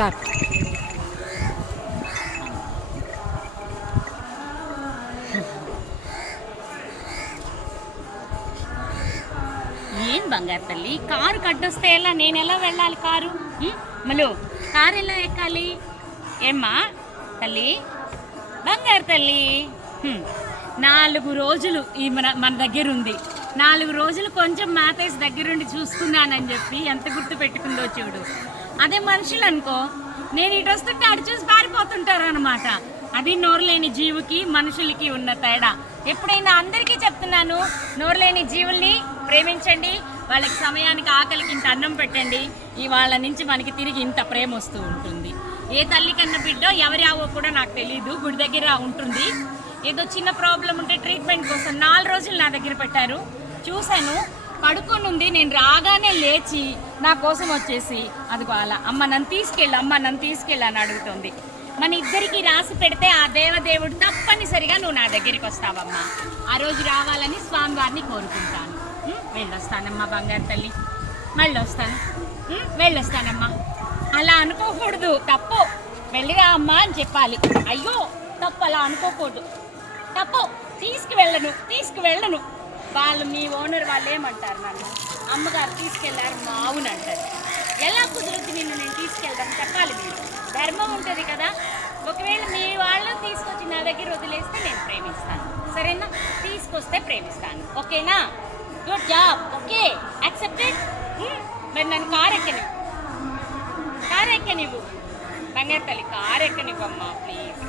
Start ఏం బంగారు తల్లి? కారు కట్టొస్తే ఎలా? నేను ఎలా వెళ్ళాలి కారు? మలు కారు ఎలా ఎక్కాలి? ఏమ్మా తల్లి? బంగారు తల్లి. నాలుగు రోజులు ఈ మన మన దగ్గర ఉంది. నాలుగు రోజులు కొంచెం మాతేసి దగ్గరుండి చూసుకున్నానని చెప్పి ఎంత గుర్తు పెట్టుకుందో చూడు. అదే మనుషులు అనుకో నేను ఇటు వస్తుంటే అటు చూసి పారిపోతుంటారు అనమాట అది నోరులేని జీవికి మనుషులకి ఉన్న తేడా. ఎప్పుడైనా అందరికీ చెప్తున్నాను నోరులేని జీవుల్ని ప్రేమించండి వాళ్ళకి సమయానికి ఆకలికి ఇంత అన్నం పెట్టండి ఇవాళ నుంచి మనకి తిరిగి ఇంత ప్రేమ వస్తూ ఉంటుంది. ఏ తల్లి కన్న బిడ్డో ఎవరి ఆవో కూడా నాకు తెలియదు గుడి దగ్గర ఉంటుంది. ఏదో చిన్న ప్రాబ్లం ఉంటే ట్రీట్మెంట్ కోసం నాలుగు రోజులు నా దగ్గర పెట్టారు. చూశాను పడుకొని ఉంది నేను రాగానే లేచి నా కోసం వచ్చేసి అదిగో అలా అమ్మ నన్ను తీసుకెళ్ళి అమ్మ నన్ను తీసుకెళ్ళి అని అడుగుతుంది. మన ఇద్దరికి రాసి పెడితే ఆ దేవదేవుడు తప్పనిసరిగా నువ్వు నా దగ్గరికి వస్తావమ్మా. ఆ రోజు రావాలని స్వామివారిని కోరుకుంటాను. వెళ్ళొస్తానమ్మా బంగారు తల్లి. మళ్ళీ వస్తాను వెళ్ళొస్తానమ్మా. అలా అనుకోకూడదు తప్పు. వెళ్ళిరా అమ్మా అని చెప్పాలి. అయ్యో తప్పు అలా అనుకోకూడదు. తప్పు తీసుకువెళ్ళను తీసుకువెళ్ళను. వాళ్ళు మీ ఓనర్ వాళ్ళు ఏమంటారు నన్ను? అమ్మగారు తీసుకెళ్ళారు మా అవును అంటారు. ఎలా కుదురుద్ది నిన్ను నేను తీసుకెళ్దాం చెప్పాలి మీరు? ధర్మం ఉంటుంది కదా. ఒకవేళ మీ వాళ్ళు తీసుకొచ్చి నా దగ్గర వదిలేస్తే నేను ప్రేమిస్తాను. సరేనా? తీసుకొస్తే ప్రేమిస్తాను. ఓకేనా? గుడ్ జాబ్ ఓకే యాక్సెప్టెడ్ మరి నన్ను కార్ ఎక్కనివ్వు కార్ ఎక్కనివ్వు బంగారు తల్లి కార్ ఎక్కనివ్వమ్మా ప్లీజ్